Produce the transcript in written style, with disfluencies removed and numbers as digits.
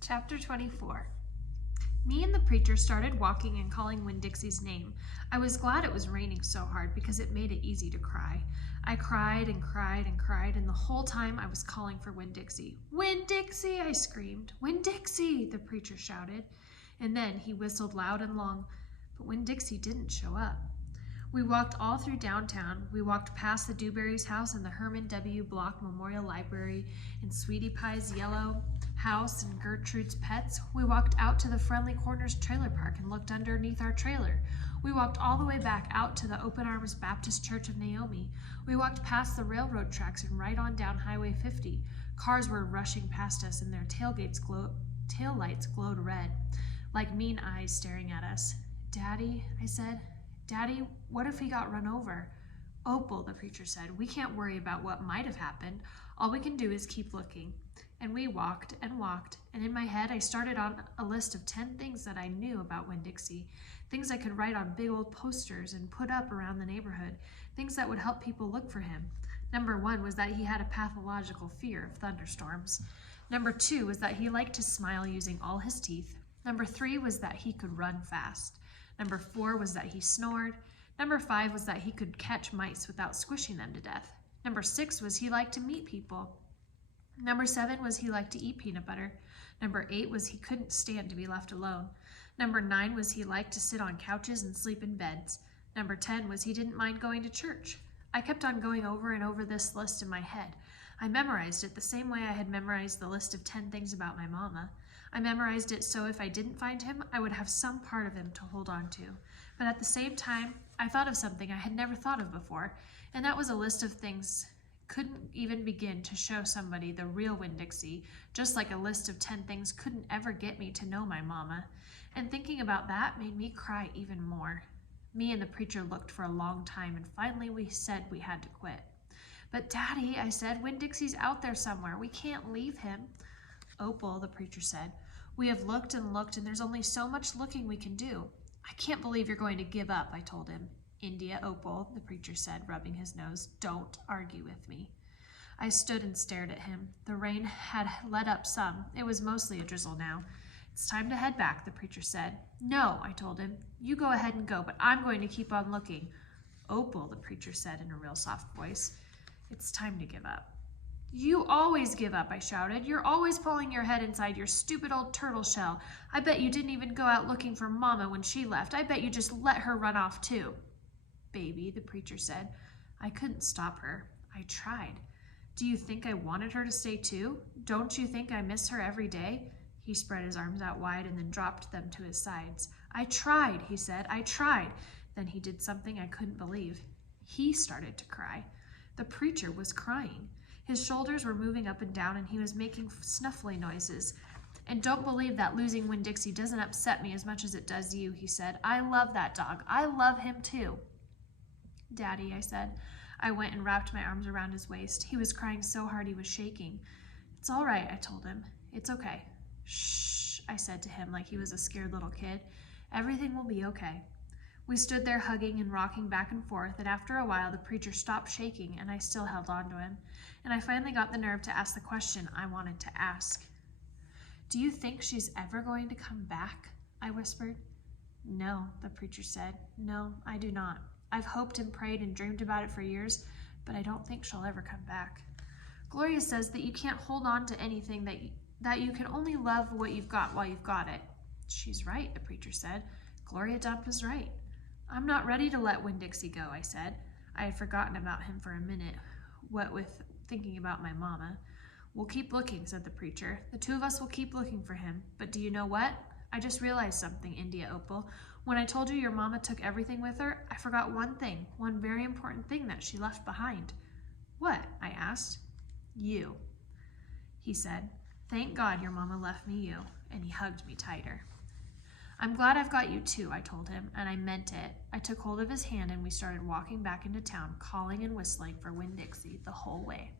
Chapter 24. Me and the preacher started walking and calling Winn-Dixie's name. I was glad it was raining so hard because it made it easy to cry. I cried and cried and cried, and the whole time I was calling for Winn-Dixie. "Winn-Dixie!" I screamed. "Winn-Dixie!" the preacher shouted. And then he whistled loud and long, but Winn-Dixie didn't show up. We walked all through downtown. We walked past the Dewberry's house and the Herman W. Block Memorial Library and Sweetie Pie's yellow house and Gertrude's Pets. We walked out to the Friendly Corners trailer park and looked underneath our trailer. We walked all the way back out to the Open Arms Baptist Church of Naomi. We walked past the railroad tracks and right on down Highway 50. Cars were rushing past us and their taillights glowed red, like mean eyes staring at us. "Daddy," I said. "Daddy, what if he got run over?" "Opal," the preacher said, "we can't worry about what might have happened. All we can do is keep looking." And we walked, and in my head I started on a list of 10 things that I knew about Winn-Dixie, things I could write on big old posters and put up around the neighborhood, things that would help people look for him. Number 1 was that he had a pathological fear of thunderstorms. Number 2 was that he liked to smile using all his teeth. Number 3 was that he could run fast. Number 4 was that he snored. Number 5 was that he could catch mice without squishing them to death. Number 6 was he liked to meet people. Number 7 was he liked to eat peanut butter. Number 8 was he couldn't stand to be left alone. Number 9 was he liked to sit on couches and sleep in beds. Number 10 was he didn't mind going to church. I kept on going over and over this list in my head. I memorized it the same way I had memorized the list of 10 things about my mama. I memorized it so if I didn't find him, I would have some part of him to hold on to. But at the same time, I thought of something I had never thought of before, and that was a list of things couldn't even begin to show somebody the real Winn-Dixie, just like a list of 10 things couldn't ever get me to know my mama. And thinking about that made me cry even more. Me and the preacher looked for a long time, and finally we said we had to quit. "But Daddy," I said, "Winn-Dixie's out there somewhere. We can't leave him." "Opal," the preacher said, "we have looked and looked, and there's only so much looking we can do." "I can't believe you're going to give up," I told him. "India, Opal," the preacher said, rubbing his nose, "don't argue with me." I stood and stared at him. The rain had let up some. It was mostly a drizzle now. "It's time to head back," the preacher said. "No," I told him. "You go ahead and go, but I'm going to keep on looking." "Opal," the preacher said in a real soft voice, "it's time to give up." "You always give up," I shouted. "You're always pulling your head inside your stupid old turtle shell. I bet you didn't even go out looking for Mama when she left. I bet you just let her run off too." "Baby," the preacher said, "I couldn't stop her. I tried. Do you think I wanted her to stay too? Don't you think I miss her every day?" He spread his arms out wide and then dropped them to his sides. "I tried," he said. "I tried." Then he did something I couldn't believe. He started to cry. The preacher was crying. His shoulders were moving up and down, and he was making snuffly noises. "And don't believe that losing Winn-Dixie doesn't upset me as much as it does you," he said. "I love that dog. I love him too." "Daddy," I said. I went and wrapped my arms around his waist. He was crying so hard he was shaking. "It's all right," I told him. "It's okay." "Shh," I said to him like he was a scared little kid. "Everything will be okay." We stood there hugging and rocking back and forth, and after a while the preacher stopped shaking and I still held on to him. And I finally got the nerve to ask the question I wanted to ask. "Do you think she's ever going to come back?" I whispered. "No," the preacher said. "No, I do not. I've hoped and prayed and dreamed about it for years, but I don't think she'll ever come back. Gloria says that you can't hold on to anything, that you can only love what you've got while you've got it." "She's right," the preacher said. "Gloria Dump is right." "I'm not ready to let Winn-Dixie go," I said. I had forgotten about him for a minute, what with thinking about my mama. "We'll keep looking," said the preacher. "The two of us will keep looking for him. But do you know what? I just realized something, India Opal. When I told you your mama took everything with her, I forgot one thing, one very important thing that she left behind." "What?" I asked. "You," he said. "Thank God your mama left me you," and he hugged me tighter. "I'm glad I've got you too," I told him, and I meant it. I took hold of his hand and we started walking back into town, calling and whistling for Winn-Dixie the whole way.